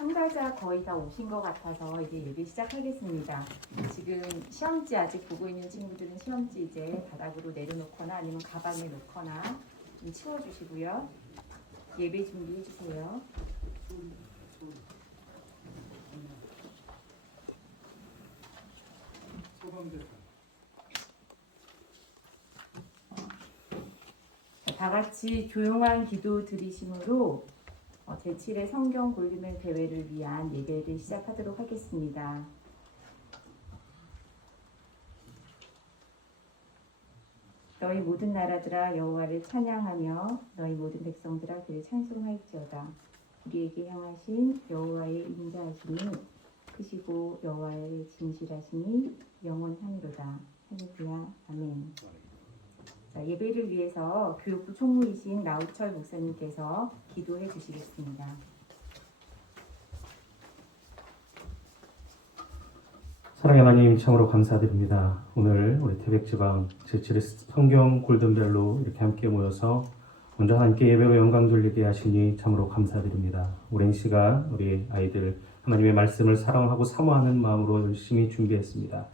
참가자 거의 다 오신 것 같아서 이제 예배 시작하겠습니다. 지금 시험지 아직 보고 있는 친구들은 시험지 이제 바닥으로 내려놓거나 아니면 가방에 놓거나 좀 치워주시고요. 예배 준비해 주세요. 다 같이 조용한 기도 드리심으로 제7회 성경 골드맨 대회를 위한 예배를 시작하도록 하겠습니다. 너희 모든 나라들아 여호와를 찬양하며 너희 모든 백성들아 그를 찬송할지어다. 우리에게 향하신 여호와의 인자하심이 크시고 여호와의 진실하심이 영원하니로다. 할렐루야. 아멘. 자, 예배를 위해서 교육부 총무이신 나우철 목사님께서 기도해 주시겠습니다. 사랑의 하나님, 참으로 감사드립니다. 오늘 우리 태백지방 제7회 성경 골든벨로 이렇게 함께 모여서 먼저 하나님께 예배와 영광 돌리게 하시니 참으로 감사드립니다. 오랜 시간 우리 아이들 하나님의 말씀을 사랑하고 사모하는 마음으로 열심히 준비했습니다.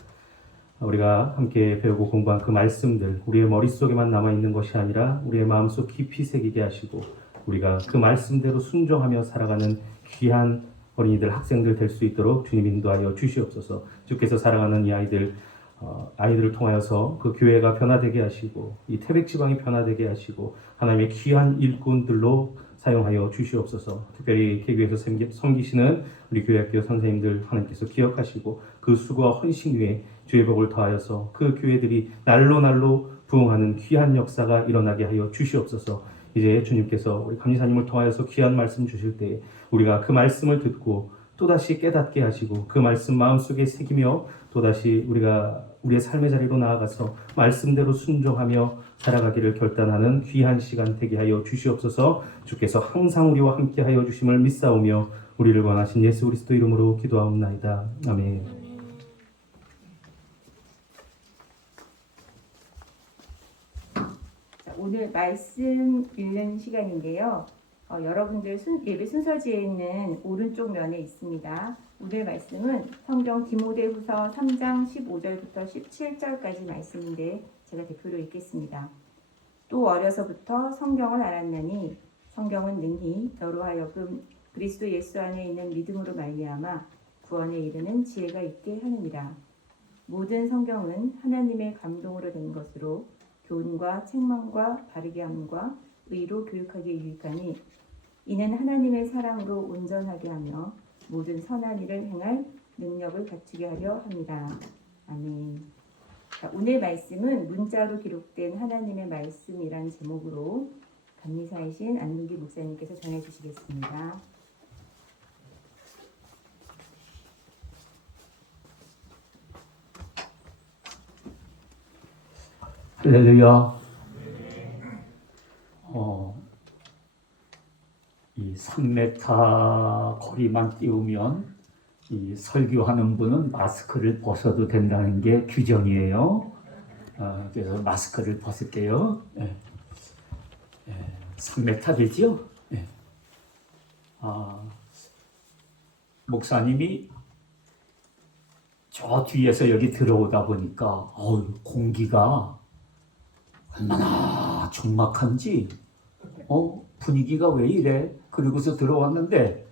우리가 함께 배우고 공부한 그 말씀들 우리의 머릿속에만 남아있는 것이 아니라 우리의 마음속 깊이 새기게 하시고 우리가 그 말씀대로 순종하며 살아가는 귀한 어린이들, 학생들 될 수 있도록 주님 인도하여 주시옵소서. 주께서 사랑하는 이 아이들을 통하여서 그 교회가 변화되게 하시고 이 태백지방이 변화되게 하시고 하나님의 귀한 일꾼들로 사용하여 주시옵소서. 특별히 개교에서 섬기시는 우리 교회학교 선생님들 하나님께서 기억하시고 그 수고와 헌신 위에 주의 복을 더하여서 그 교회들이 날로 부흥하는 귀한 역사가 일어나게 하여 주시옵소서. 이제 주님께서 우리 감리사님을 통하여서 귀한 말씀 주실 때 우리가 그 말씀을 듣고 또다시 깨닫게 하시고 그 말씀 마음속에 새기며 또다시 우리가 우리의 삶의 자리로 나아가서 말씀대로 순종하며 살아가기를 결단하는 귀한 시간 되게 하여 주시옵소서. 주께서 항상 우리와 함께 하여 주심을 믿사오며 우리를 원하신 예수 그리스도 이름으로 기도하옵나이다. 아멘. 오늘 말씀 읽는 시간인데요. 여러분들 예배 순서지에 있는 오른쪽 면에 있습니다. 오늘 말씀은 성경 디모데후서 3장 15절부터 17절까지 말씀인데 제가 대표로 읽겠습니다. 또 어려서부터 성경을 알았나니 성경은 능히 너로 하여금 그리스도 예수 안에 있는 믿음으로 말미암아 구원에 이르는 지혜가 있게 하느니라. 모든 성경은 하나님의 감동으로 된 것으로 교훈과 책망과 바르게 함과 의로 교육하기에 유익하니 이는 하나님의 사랑으로 온전하게 하며 모든 선한 일을 행할 능력을 갖추게 하려 합니다. 아멘. 자, 오늘 말씀은 문자로 기록된 하나님의 말씀이란 제목으로 감리사이신 안민기 목사님께서 전해주시겠습니다. 할렐루야. 이 3m 거리만 띄우면 이 설교하는 분은 마스크를 벗어도 된다는 게 규정이에요. 그래서 마스크를 벗을게요. 3m 되죠? 목사님이 저 뒤에서 여기 들어오다 보니까 공기가 얼마나 적막한지 분위기가 왜 이래? 그리고서 들어왔는데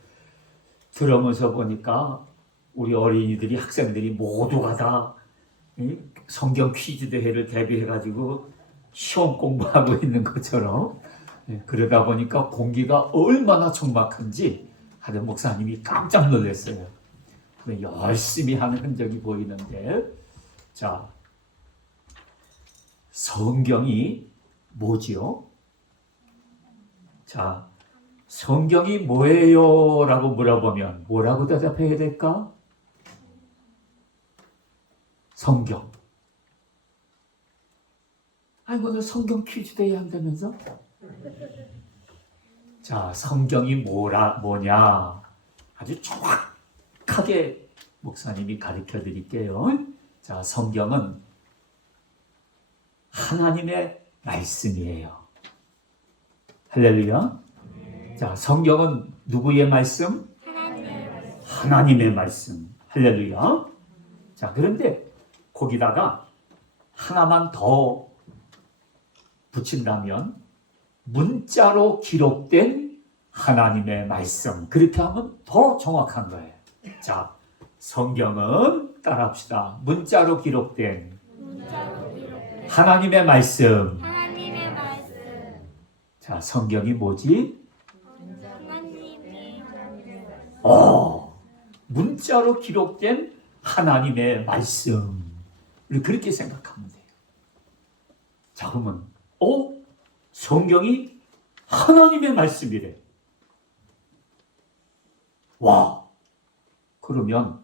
들어오면서 보니까 우리 어린이들이 학생들이 모두가 다 성경 퀴즈 대회를 대비해가지고 시험 공부하고 있는 것처럼 그러다 보니까 공기가 얼마나 적막한지 하는 목사님이 깜짝 놀랐어요. 열심히 하는 흔적이 보이는데 자, 성경이 뭐지요? 자, 성경이 뭐예요? 라고 물어보면 뭐라고 대답해야 될까? 성경. 오늘 성경 퀴즈 대회 한다면서? 자, 성경이 뭐냐? 아주 정확하게 목사님이 가르쳐 드릴게요. 자, 성경은 하나님의 말씀이에요. 할렐루야. 자, 성경은 누구의 말씀? 하나님의 하나님의 말씀. 할렐루야. 자, 그런데 거기다가 하나만 더 붙인다면 문자로 기록된 하나님의 말씀. 그렇게 하면 더 정확한 거예요. 자, 성경은 따라합시다. 문자로 기록된 하나님의 말씀. 하나님의 말씀. 자, 성경이 뭐지? 하나님이 문자로 기록된 하나님의 말씀. 우리 그렇게 생각하면 돼요. 자, 그러면 성경이 하나님의 말씀이래. 와, 그러면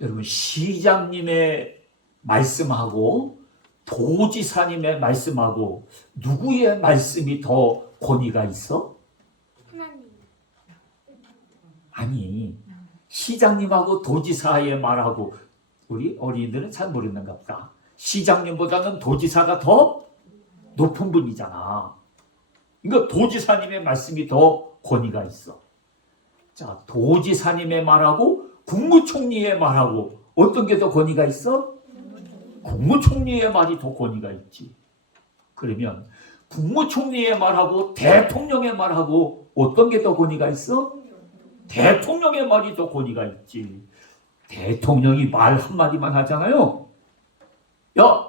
여러분 시장님의 말씀하고 도지사님의 말씀하고 누구의 말씀이 더 권위가 있어? 하나님. 아니, 시장님하고 도지사의 말하고 우리 어린이들은 잘 모르는가 보다. 시장님보다는 도지사가 더 높은 분이잖아. 그러니까 도지사님의 말씀이 더 권위가 있어. 자, 도지사님의 말하고 국무총리의 말하고 어떤 게 더 권위가 있어? 국무총리의 말이 더 권위가 있지. 그러면 국무총리의 말하고 대통령의 말하고 어떤 게 더 권위가 있어? 대통령의 말이 더 권위가 있지. 대통령이 말 한마디만 하잖아요. 야,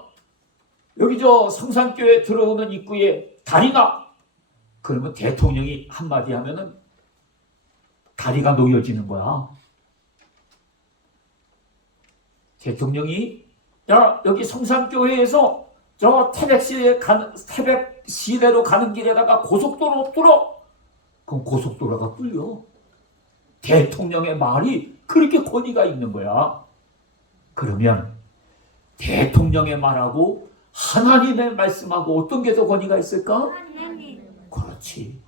여기 저 성산교회 들어오는 입구에 다리나. 그러면 대통령이 한마디 하면은 다리가 놓여지는 거야. 대통령이 야, 여기 성산교회에서 저 태백 시내로 가는 길에다가 고속도로 뚫어. 그럼 고속도로가 뚫려. 대통령의 말이 그렇게 권위가 있는 거야. 그러면 대통령의 말하고 하나님의 말씀하고 어떤 게 더 권위가 있을까? 하나님. 그렇지.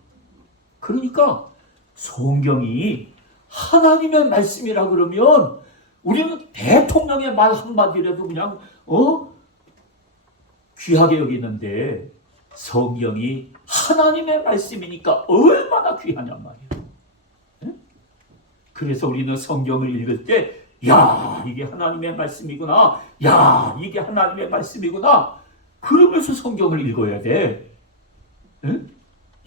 그러니까 성경이 하나님의 말씀이라 그러면 우리는 대통령의 말 한마디라도 그냥 귀하게 여기는데 성경이 하나님의 말씀이니까 얼마나 귀하냔 말이야. 네? 그래서 우리는 성경을 읽을 때 야, 이게 하나님의 말씀이구나. 야, 이게 하나님의 말씀이구나. 그러면서 성경을 읽어야 돼. 네?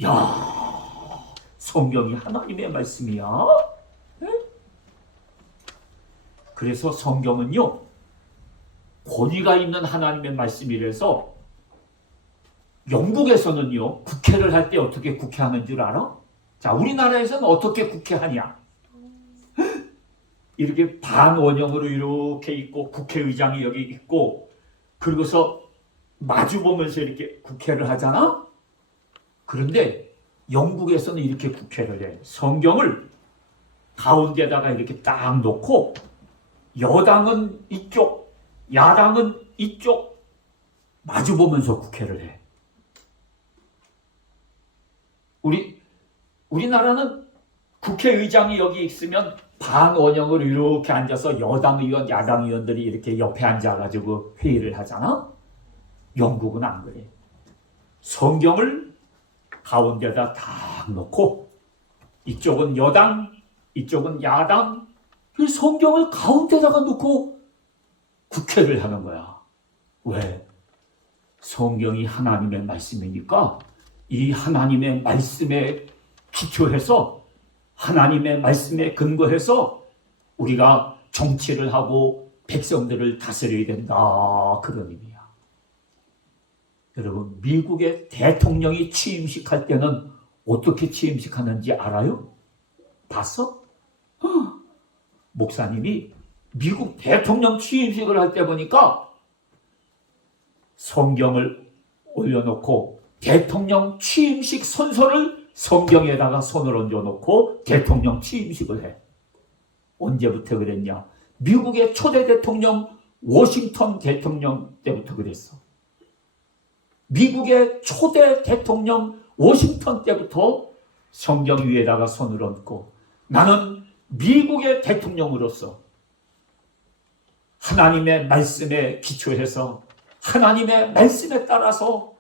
야, 성경이 하나님의 말씀이야. 네? 그래서 성경은요, 권위가 있는 하나님의 말씀이라서 영국에서는요, 국회를 할 때 어떻게 국회하는 줄 알아? 자, 우리나라에서는 어떻게 국회하냐? 이렇게 반원형으로 이렇게 있고 국회의장이 여기 있고 그리고서 마주 보면서 이렇게 국회를 하잖아? 그런데 영국에서는 이렇게 국회를 해. 성경을 가운데다가 이렇게 딱 놓고 여당은 이쪽, 야당은 이쪽 마주 보면서 국회를 해. 우리나라는 국회의장이 여기 있으면 반원형으로 이렇게 앉아서 여당 의원, 야당 의원들이 이렇게 옆에 앉아가지고 회의를 하잖아? 영국은 안 그래. 성경을 가운데다 딱 놓고 이쪽은 여당, 이쪽은 야당, 그 성경을 가운데다가 놓고 국회를 하는 거야. 왜? 성경이 하나님의 말씀이니까 이 하나님의 말씀에 기초해서 하나님의 말씀에 근거해서 우리가 정치를 하고 백성들을 다스려야 된다. 그런 의미야. 여러분, 미국의 대통령이 취임식할 때는 어떻게 취임식하는지 알아요? 봤어? 목사님이 미국 대통령 취임식을 할 때 보니까 성경을 올려놓고 대통령 취임식 선서를 성경에다가 손을 얹어놓고 대통령 취임식을 해. 언제부터 그랬냐? 미국의 초대 대통령 워싱턴 대통령 때부터 그랬어. 미국의 초대 대통령 워싱턴 때부터 성경 위에다가 손을 얹고 나는 미국의 대통령으로서 하나님의 말씀에 기초해서 하나님의 말씀에 따라서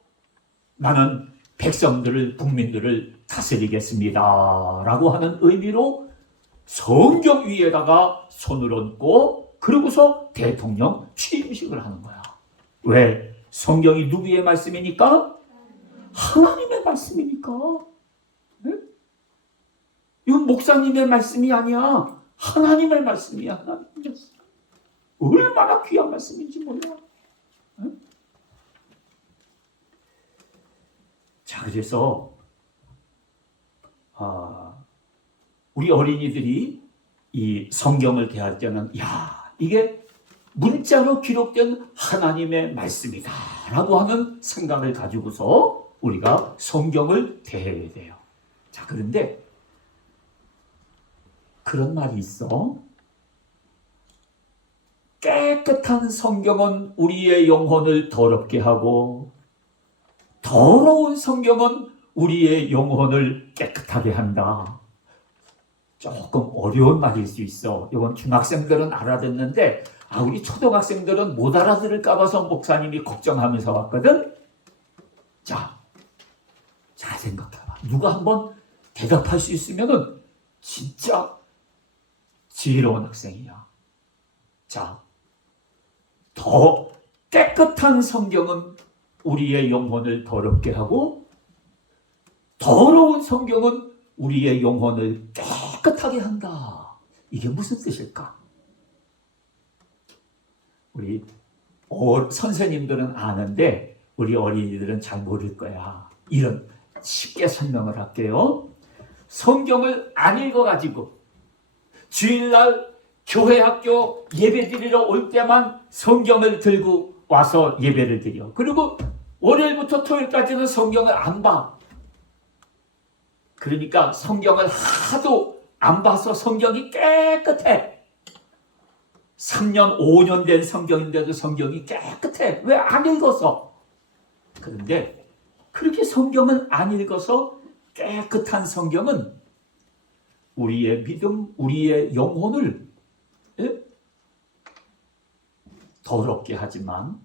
나는 백성들을, 국민들을 다스리겠습니다. 라고 하는 의미로 성경 위에다가 손을 얹고 그러고서 대통령 취임식을 하는 거야. 왜? 성경이 누구의 말씀이니까? 하나님의 말씀이니까. 네? 이건 목사님의 말씀이 아니야. 하나님의 말씀이야. 하나님의 말씀. 얼마나 귀한 말씀인지 몰라. 네? 자, 그래서 우리 어린이들이 이 성경을 대할 때는 이게 문자로 기록된 하나님의 말씀이다 라고 하는 생각을 가지고서 우리가 성경을 대해야 돼요. 자, 그런데 그런 말이 있어. 깨끗한 성경은 우리의 영혼을 더럽게 하고 더러운 성경은 우리의 영혼을 깨끗하게 한다. 조금 어려운 말일 수 있어. 이건 중학생들은 알아듣는데 우리 초등학생들은 못 알아들을까 봐서 목사님이 걱정하면서 왔거든. 자, 잘 생각해봐. 누가 한번 대답할 수 있으면은 진짜 지혜로운 학생이야. 자, 더 깨끗한 성경은 우리의 영혼을 더럽게 하고 더러운 성경은 우리의 영혼을 깨끗하게 한다. 이게 무슨 뜻일까? 우리 선생님들은 아는데 우리 어린이들은 잘 모를 거야. 이런 쉽게 설명을 할게요. 성경을 안 읽어가지고 주일날 교회 학교 예배 드리러 올 때만 성경을 들고 와서 예배를 드려. 그리고 월요일부터 토요일까지는 성경을 안 봐. 그러니까 성경을 하도 안 봐서 성경이 깨끗해. 3년, 5년 된 성경인데도 성경이 깨끗해. 왜 안 읽어서? 그런데 그렇게 성경을 안 읽어서 깨끗한 성경은 우리의 믿음, 우리의 영혼을 더럽게 하지만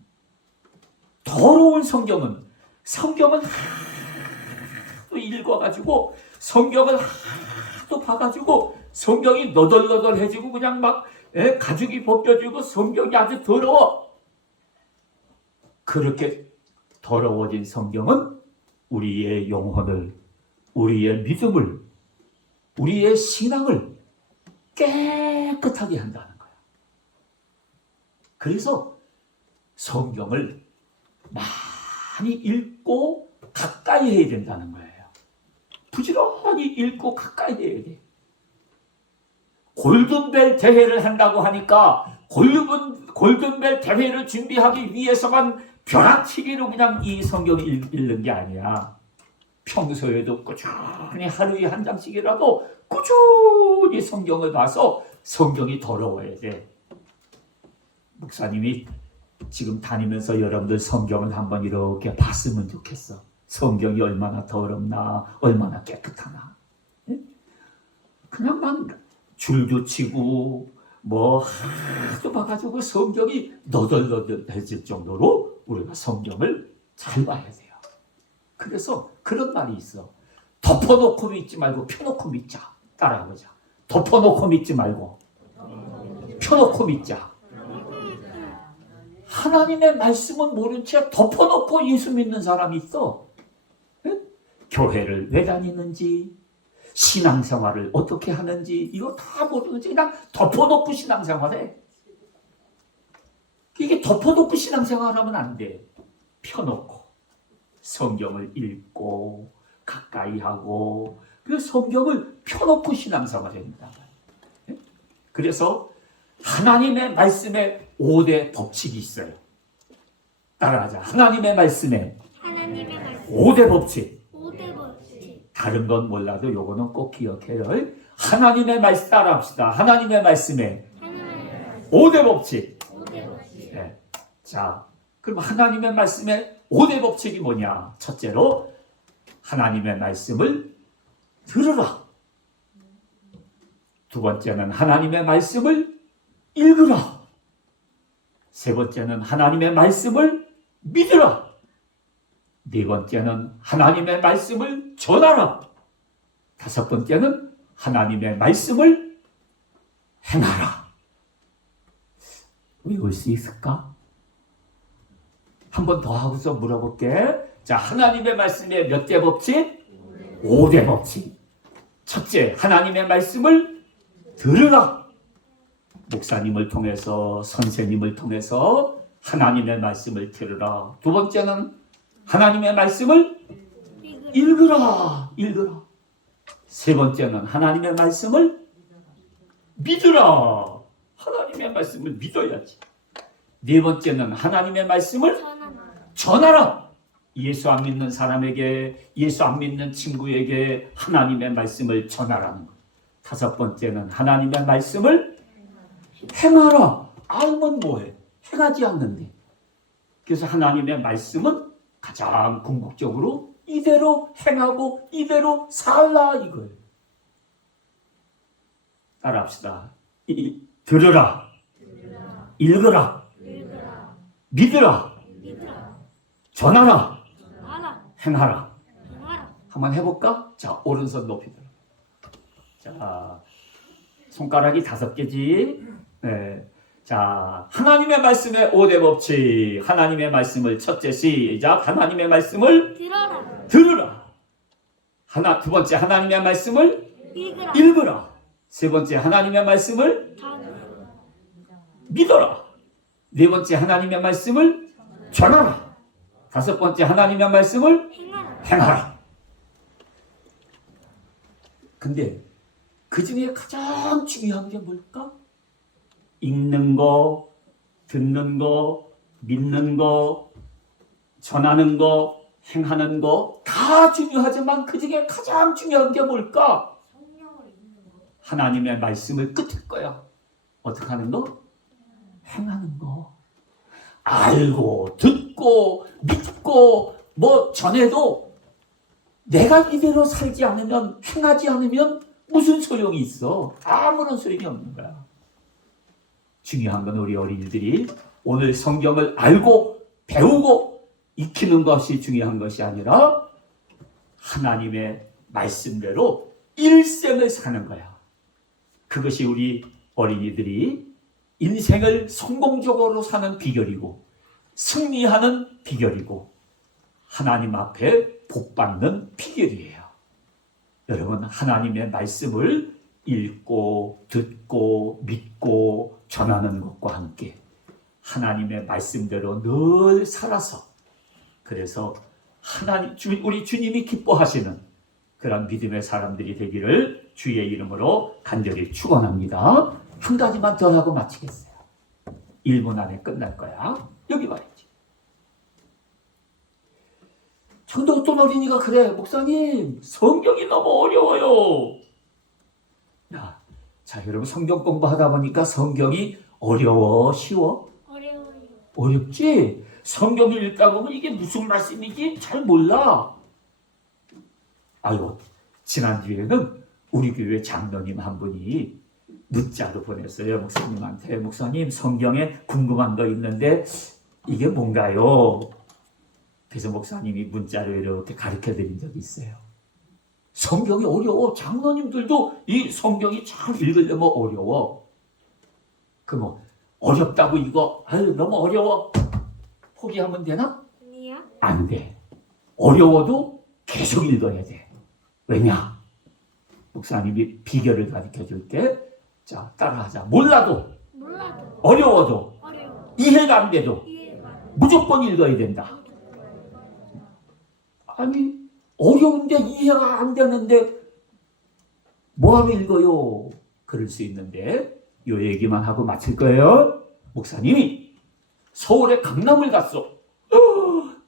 더러운 성경은 성경을 하도 읽어가지고 성경을 하도 봐가지고 성경이 너덜너덜해지고 그냥 막 가죽이 벗겨지고 성경이 아주 더러워. 그렇게 더러워진 성경은 우리의 영혼을, 우리의 믿음을, 우리의 신앙을 깨끗하게 한다는 거야. 그래서 성경을 많이 읽고 가까이 해야 된다는 거예요. 부지런히 읽고 가까이 해야 돼. 골든벨 대회를 한다고 하니까 골든벨 대회를 준비하기 위해서만 벼락치기로 그냥 이 성경을 읽는 게 아니야. 평소에도 꾸준히 하루에 한 장씩이라도 꾸준히 성경을 봐서 성경이 더러워야 돼. 목사님이 지금 다니면서 여러분들 성경을 한번 이렇게 봤으면 좋겠어. 성경이 얼마나 더럽나, 얼마나 깨끗하나. 그냥 막 줄도 치고 뭐 하도 봐가지고 성경이 너덜너덜해질 정도로 우리가 성경을 잘 봐야 돼요. 그래서 그런 말이 있어. 덮어놓고 믿지 말고 펴놓고 믿자. 따라해보자. 덮어놓고 믿지 말고 펴놓고 믿자. 하나님의 말씀은 모른 채 덮어놓고 예수 믿는 사람이 있어. 네? 교회를 왜 다니는지, 신앙생활을 어떻게 하는지 이거 다 모르는지 그냥 덮어놓고 신앙생활해. 이게 덮어놓고 신앙생활하면 안 돼. 펴놓고 성경을 읽고 가까이 하고 그 성경을 펴놓고 신앙생활해야 된다. 그래서 하나님의 말씀에 5대 법칙이 있어요. 따라하자. 하나님의 말씀에 5대 법칙. 5대 법칙. 다른 건 몰라도 요거는 꼭 기억해요. 하나님의 말씀 따라합시다. 하나님의 말씀에 5대 법칙. 5대 법칙. 네. 자, 그럼 하나님의 말씀에 5대 법칙이 뭐냐? 첫째로 하나님의 말씀을 들으라. 두 번째는 하나님의 말씀을 읽으라. 세 번째는 하나님의 말씀을 믿으라. 네 번째는 하나님의 말씀을 전하라. 다섯 번째는 하나님의 말씀을 행하라. 외울 수 있을까? 한 번 더 하고서 물어볼게. 자, 하나님의 말씀의 몇 대 법칙? 5대 법칙. 첫째, 하나님의 말씀을 들으라. 목사님을 통해서, 선생님을 통해서 하나님의 말씀을 들으라. 두 번째는 하나님의 말씀을 읽으라. 읽으라. 세 번째는 하나님의 말씀을 믿으라. 하나님의 말씀을 믿어야지. 네 번째는 하나님의 말씀을 전하라. 예수 안 믿는 사람에게, 예수 안 믿는 친구에게 하나님의 말씀을 전하라는 것. 다섯 번째는 하나님의 말씀을 행하라. 알면 뭐해? 행하지 않는데. 그래서 하나님의 말씀은 가장 궁극적으로 이대로 행하고 이대로 살라 이거예요. 따라합시다. 들으라. 읽으라. 믿으라. 전하라. 행하라. 한번 해볼까? 자, 오른손 높이 들어. 자, 손가락이 5개지. 네. 자, 하나님의 말씀의 5대 법칙. 하나님의 말씀을 첫째 시작. 하나님의 말씀을 들으라. 두 번째 하나님의 말씀을 읽으라. 세 번째 하나님의 말씀을 믿어라. 네 번째 하나님의 말씀을 전하라. 다섯 번째 하나님의 말씀을 행하라. 근데 그 중에 가장 중요한 게 뭘까? 읽는 거, 듣는 거, 믿는 거, 전하는 거, 행하는 거 다 중요하지만 그 중에 가장 중요한 게 뭘까? 하나님의 말씀을 끝일 거야. 어떻게 하는 거? 행하는 거. 알고 듣고 믿고 뭐 전해도 내가 이대로 살지 않으면, 행하지 않으면 무슨 소용이 있어? 아무런 소용이 없는 거야. 중요한 건 우리 어린이들이 오늘 성경을 알고 배우고 익히는 것이 중요한 것이 아니라 하나님의 말씀대로 일생을 사는 거야. 그것이 우리 어린이들이 인생을 성공적으로 사는 비결이고 승리하는 비결이고 하나님 앞에 복받는 비결이에요. 여러분, 하나님의 말씀을 읽고 듣고 믿고 전하는 것과 함께 하나님의 말씀대로 늘 살아서, 그래서 우리 주님이 기뻐하시는 그런 믿음의 사람들이 되기를 주의 이름으로 간절히 축원합니다. 한 가지만 더 하고 마치겠어요. 1분 안에 끝날 거야. 여기 봐야지. 근데 어떤 어린이가 그래, 목사님 성경이 너무 어려워요. 자, 여러분, 성경 공부하다 보니까 성경이 어려워, 쉬워? 어렵지? 성경을 읽다 보면 이게 무슨 말씀인지 잘 몰라. 아유, 지난주에는 우리 교회 장로님 한 분이 문자로 보냈어요. 목사님한테. 목사님, 성경에 궁금한 거 있는데 이게 뭔가요? 그래서 목사님이 문자로 이렇게 가르쳐 드린 적이 있어요. 성경이 어려워. 장로님들도 이 성경이 참 읽으려면 어려워. 그럼 어렵다고 이거 아유 너무 어려워 포기하면 되나? 안 돼. 어려워도 계속 읽어야 돼. 왜냐? 목사님이 비결을 가르쳐 줄게. 자, 따라하자. 몰라도 어려워도 이해가 안 돼도 무조건 읽어야 된다. 아니, 어려운데 이해가 안 되는데 뭐하러 읽어요? 그럴 수 있는데 이 얘기만 하고 마칠 거예요. 목사님이 서울의 강남을 갔어.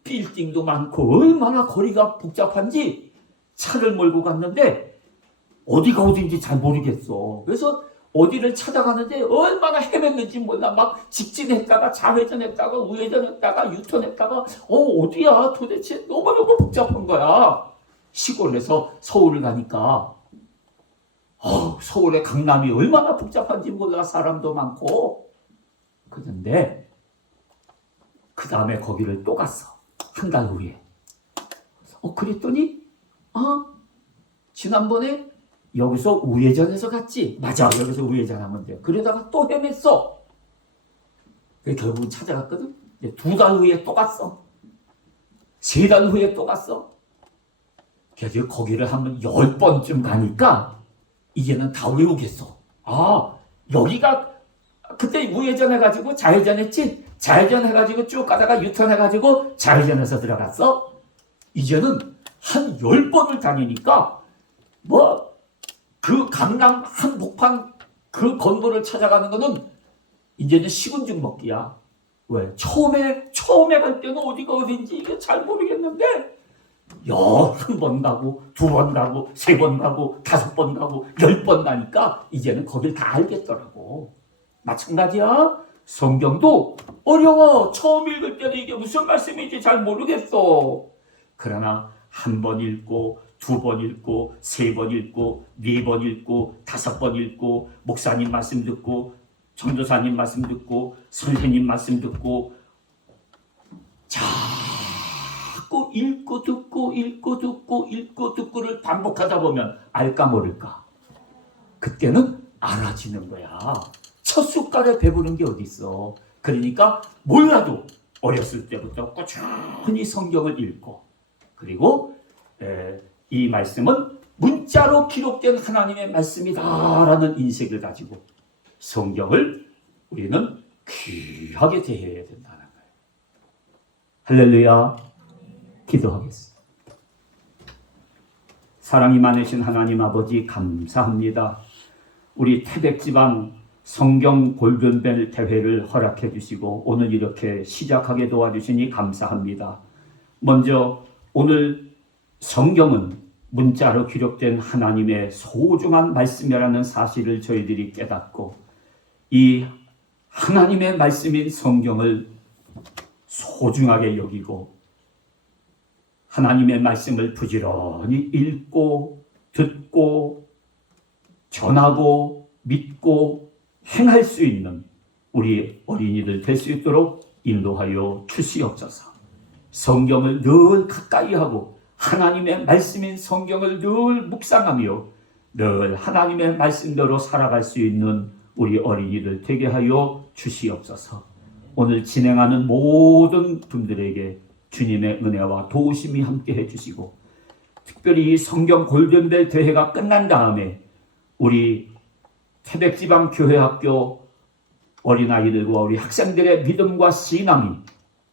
빌딩도 많고 얼마나 거리가 복잡한지 차를 몰고 갔는데 어디가 어딘지 잘 모르겠어. 그래서 어디를 찾아가는데 얼마나 헤맸는지 몰라. 막 직진했다가 좌회전했다가 우회전했다가 유턴했다가 어디야 도대체. 너무너무 복잡한 거야. 시골에서 서울을 가니까 서울의 강남이 얼마나 복잡한지 몰라. 사람도 많고. 그런데 그 다음에 거기를 또 갔어. 한 달 후에. 그랬더니 지난번에 여기서 우회전해서 갔지. 맞아, 여기서 우회전하면 돼. 그러다가 또 헤맸어. 결국은 찾아갔거든. 2달 후에 또 갔어. 3달 후에 또 갔어. 그래서 거기를 한번 10번쯤 가니까 이제는 다 외우겠어. 아, 여기가 그때 우회전해가지고 좌회전했지? 좌회전해가지고 쭉 가다가 유턴해가지고 좌회전해서 들어갔어? 이제는 한 10번을 다니니까 뭐 그 강남 한복판 그 건물을 찾아가는 거는 이제는 식은죽 먹기야. 왜? 처음에 갈 때는 어디가 어딘지 이게 잘 모르겠는데 한 번 가고 2번 가고 3번 가고 5번 가고 10번 가니까 이제는 거길 다 알겠더라고. 마찬가지야. 성경도 어려워. 처음 읽을 때는 이게 무슨 말씀인지 잘 모르겠어. 그러나 1번 읽고 2번 읽고 3번 읽고 4번 읽고 5번 읽고 목사님 말씀 듣고 전도사님 말씀 듣고 선생님 말씀 듣고 자꾸 읽고 듣고를 반복하다 보면 알까 모를까 그때는 알아지는 거야. 첫 숟갈에 배부른 게 어디 있어. 그러니까 몰라도 어렸을 때부터 꾸준히 성경을 읽고 그리고 이 말씀은 문자로 기록된 하나님의 말씀이다라는 인식을 가지고 성경을 우리는 귀하게 대해야 된다는 거예요. 할렐루야. 기도하겠습니다. 사랑이 많으신 하나님 아버지 감사합니다. 우리 태백지방 성경 골든벨 대회를 허락해 주시고 오늘 이렇게 시작하게 도와주시니 감사합니다. 먼저 오늘 성경은 문자로 기록된 하나님의 소중한 말씀이라는 사실을 저희들이 깨닫고 이 하나님의 말씀인 성경을 소중하게 여기고 하나님의 말씀을 부지런히 읽고 듣고 전하고 믿고 행할 수 있는 우리 어린이들 될 수 있도록 인도하여 주시옵소서. 성경을 늘 가까이 하고 하나님의 말씀인 성경을 늘 묵상하며 늘 하나님의 말씀대로 살아갈 수 있는 우리 어린이들 되게 하여 주시옵소서. 오늘 진행하는 모든 분들에게 주님의 은혜와 도우심이 함께 해주시고 특별히 이 성경 골든벨 대회가 끝난 다음에 우리 태백지방교회학교 어린아이들과 우리 학생들의 믿음과 신앙이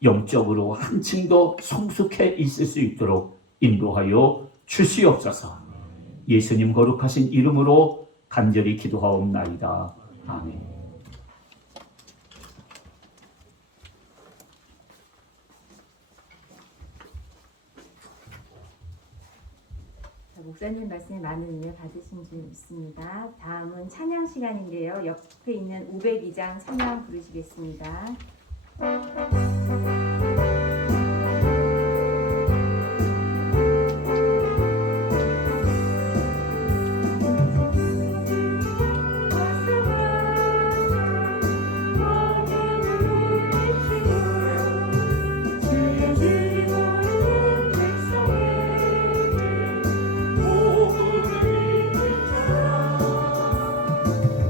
영적으로 한층 더 성숙해 있을 수 있도록 인도하여 주시옵소서. 예수님 거룩하신 이름으로 간절히 기도하옵나이다. 아멘. 목사님 말씀에 많은 은혜 받으신 줄 믿습니다. 다음은 찬양 시간인데요. 옆에 있는 502장 찬양 부르시겠습니다.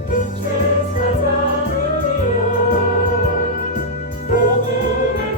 빛의 사자들이여 오늘의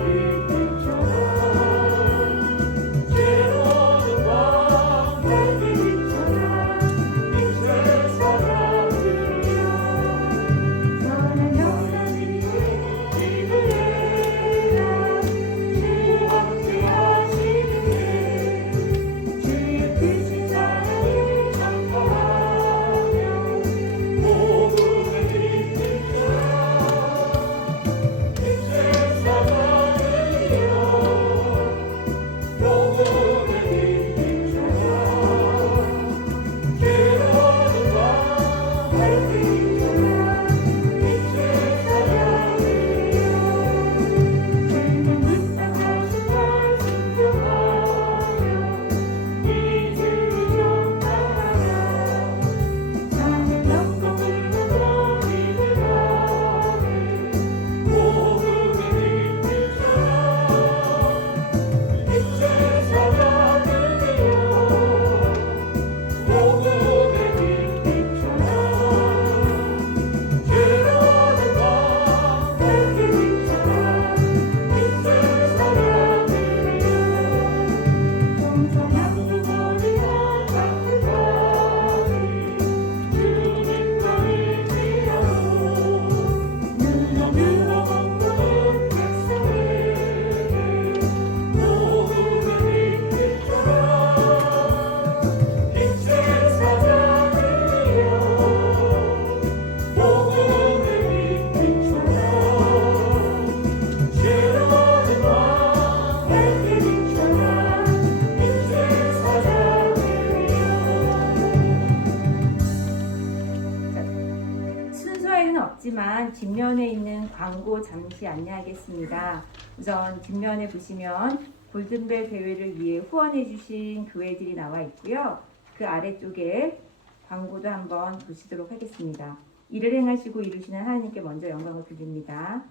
보시겠지만 뒷면에 있는 광고 잠시 안내하겠습니다. 우선 뒷면에 보시면 골든벨 대회를 위해 후원해주신 교회들이 나와 있고요. 그 아래쪽에 광고도 한번 보시도록 하겠습니다. 이를 행하시고 이루시는 하나님께 먼저 영광을 드립니다.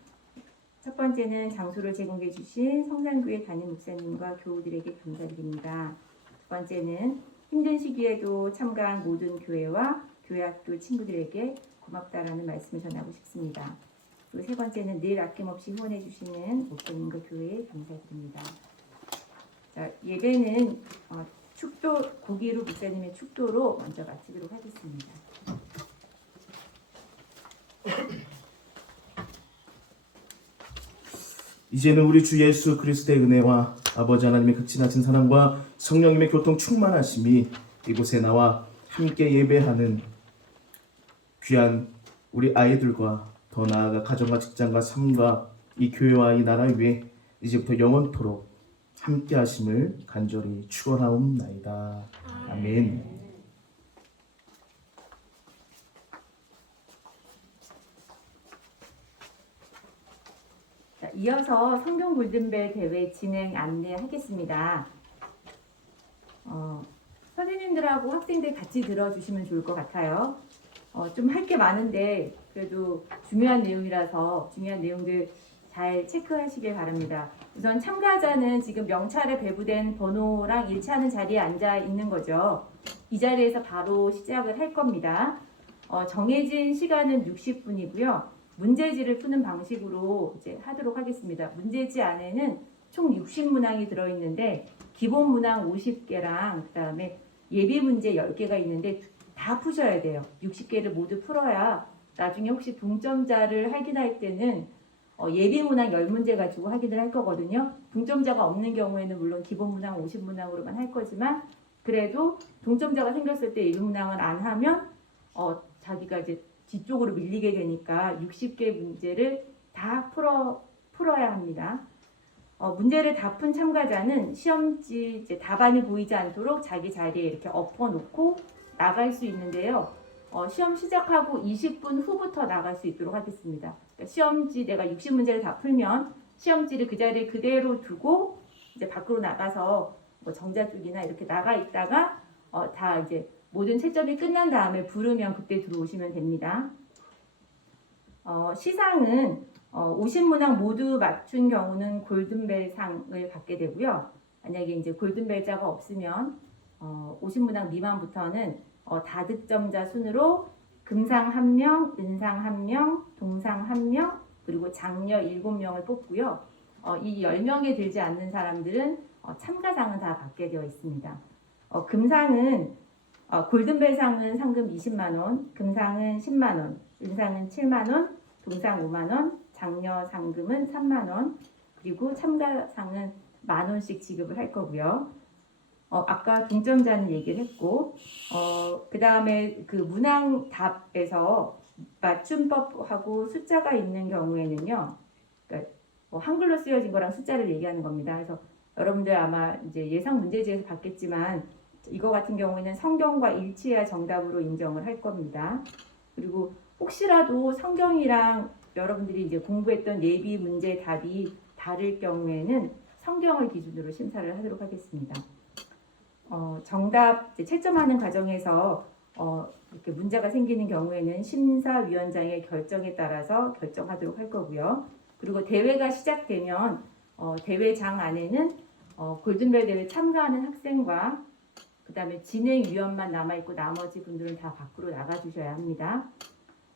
첫 번째는 장소를 제공해 주신 성산교회 담임 목사님과 교우들에게 감사드립니다. 두 번째는 힘든 시기에도 참가한 모든 교회와 교회학교 친구들에게 고맙다라는 말씀을 전하고 싶습니다. 그리고 세 번째는 늘 아낌없이 후원해 주시는 목사님과 교회에 감사드립니다. 자, 예배는 축도 고기로 목사님의 축도로 먼저 마치도록 하겠습니다. 이제는 우리 주 예수 그리스도의 은혜와 아버지 하나님의 극진하신 사랑과 성령님의 교통 충만하심이 이곳에 나와 함께 예배하는 귀한 우리 아이들과 더 나아가 가정과 직장과 삶과 이 교회와 이 나라 위에 이제부터 영원토록 함께 하심을 간절히 축원하옵나이다. 아멘. 자, 이어서 성경 골든벨 대회 진행 안내하겠습니다. 선생님들하고 학생들 같이 들어주시면 좋을 것 같아요. 좀 할 게 많은데 그래도 중요한 내용이라서 중요한 내용들 잘 체크하시길 바랍니다. 우선 참가자는 지금 명찰에 배부된 번호랑 일치하는 자리에 앉아 있는 거죠. 이 자리에서 바로 시작을 할 겁니다. 정해진 시간은 60분이고요. 문제지를 푸는 방식으로 이제 하도록 하겠습니다. 문제지 안에는 총 60문항이 들어있는데 기본 문항 50개랑 그다음에 예비 문제 10개가 있는데 다 푸셔야 돼요. 60개를 모두 풀어야 나중에 혹시 동점자를 확인할 때는 예비 문항 10문제 가지고 확인을 할 거거든요. 동점자가 없는 경우에는 물론 기본 문항 50문항으로만 할 거지만 그래도 동점자가 생겼을 때 예비 문항을 안 하면 자기가 이제 뒤쪽으로 밀리게 되니까 60개 문제를 다 풀어야 합니다. 문제를 다 푼 참가자는 시험지 이제 답안이 보이지 않도록 자기 자리에 이렇게 엎어놓고 나갈 수 있는데요. 시험 시작하고 20분 후부터 나갈 수 있도록 하겠습니다. 그러니까 시험지 내가 60문제를 다 풀면 시험지를 그 자리에 그대로 두고 이제 밖으로 나가서 뭐 정자 쪽이나 이렇게 나가 있다가 다 이제 모든 채점이 끝난 다음에 부르면 그때 들어오시면 됩니다. 시상은 50문항 모두 맞춘 경우는 골든벨 상을 받게 되고요. 만약에 이제 골든벨자가 없으면 50문항 미만부터는 다득점자 순으로 금상 1명, 은상 1명, 동상 1명, 그리고 장려 7명을 뽑고요. 이 10명에 들지 않는 사람들은 참가상은 다 받게 되어 있습니다. 금상은 골든벨상은 상금 20만 원, 금상은 10만 원, 은상은 7만 원, 동상 5만 원, 장려 상금은 3만 원, 그리고 참가상은 1,000,000원씩 지급을 할 거고요. 아까 동점자는 얘기를 했고, 그 다음에 그 문항 답에서 맞춤법하고 숫자가 있는 경우에는요, 그러니까 한글로 쓰여진 거랑 숫자를 얘기하는 겁니다. 그래서 여러분들 아마 이제 예상 문제지에서 봤겠지만 이거 같은 경우에는 성경과 일치해야 정답으로 인정을 할 겁니다. 그리고 혹시라도 성경이랑 여러분들이 이제 공부했던 예비 문제 답이 다를 경우에는 성경을 기준으로 심사를 하도록 하겠습니다. 정답 채점하는 과정에서 이렇게 문제가 생기는 경우에는 심사위원장의 결정에 따라서 결정하도록 할 거고요. 그리고 대회가 시작되면 대회장 안에는 골든벨 대회 참가하는 학생과 그 다음에 진행위원만 남아있고 나머지 분들은 다 밖으로 나가주셔야 합니다.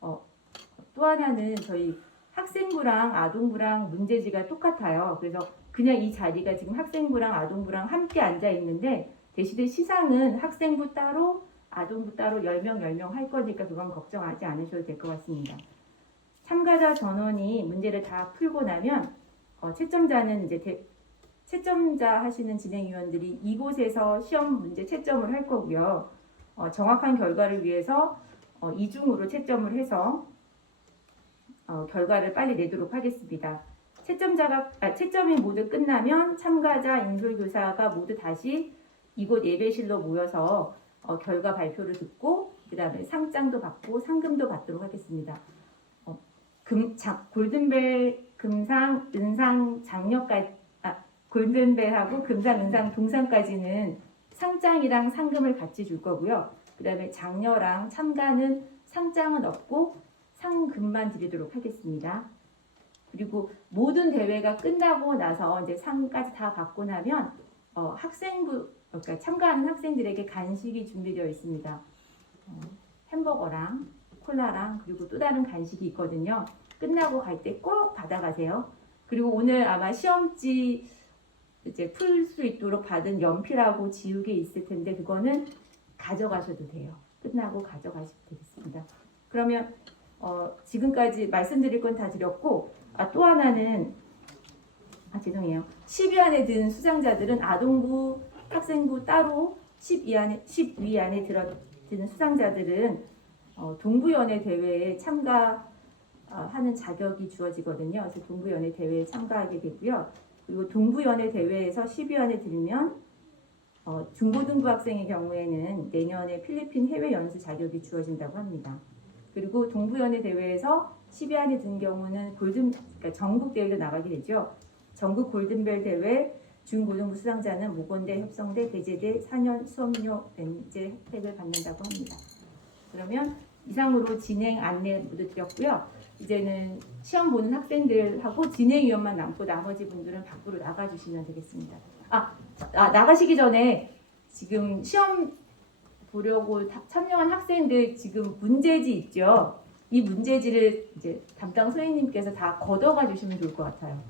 또 하나는 저희 학생부랑 아동부랑 문제지가 똑같아요. 그래서 그냥 이 자리가 지금 학생부랑 아동부랑 함께 앉아 있는데 대신에 시상은 학생부 따로 아동부 따로 10명 할 거니까 그건 걱정하지 않으셔도 될 것 같습니다. 참가자 전원이 문제를 다 풀고 나면 채점자는 이제 채점자 하시는 진행위원들이 이곳에서 시험 문제 채점을 할 거고요. 정확한 결과를 위해서 이중으로 채점을 해서 결과를 빨리 내도록 하겠습니다. 채점이 모두 끝나면 참가자 인솔교사가 모두 다시 이곳 예배실로 모여서 결과 발표를 듣고 그 다음에 상장도 받고 상금도 받도록 하겠습니다. 골든벨, 금상, 은상, 장려까지 골든벨하고 금상, 은상, 동상까지는 상장이랑 상금을 같이 줄 거고요. 그다음에 장려랑 참가는 상장은 없고 상금만 드리도록 하겠습니다. 그리고 모든 대회가 끝나고 나서 이제 상까지 다 받고 나면 그러니까 참가하는 학생들에게 간식이 준비되어 있습니다. 햄버거랑 콜라랑 그리고 또 다른 간식이 있거든요. 끝나고 갈 때 꼭 받아가세요. 그리고 오늘 아마 시험지 이제 풀 수 있도록 받은 연필하고 지우개 있을 텐데 그거는 가져가셔도 돼요. 끝나고 가져가시면 되겠습니다. 그러면 지금까지 말씀드릴 건 다 드렸고 또 하나는 죄송해요. 10위 안에 든 수상자들은 아동부, 학생부 따로 10위 안에 드는 수상자들은 동부연예 대회에 참가하는 자격이 주어지거든요. 그래서 동부연예 대회에 참가하게 되고요. 그리고 동부연예 대회에서 10위 안에 들면 중고등부 학생의 경우에는 내년에 필리핀 해외 연수 자격이 주어진다고 합니다. 그리고 동부연예 대회에서 10위 안에 든 경우는 그러니까 전국 대회로 나가게 되죠. 전국 골든벨 대회 중고등부 수상자는 모건대, 협성대, 대제대 4년 수업료 면제 혜택을 받는다고 합니다. 그러면 이상으로 진행 안내 모두 드렸고요. 이제는 시험 보는 학생들하고 진행위원만 남고 나머지 분들은 밖으로 나가주시면 되겠습니다. 나가시기 전에 지금 시험 보려고 참여한 학생들 지금 문제지 있죠. 이 문제지를 이제 담당 선생님께서 다 걷어가 주시면 좋을 것 같아요.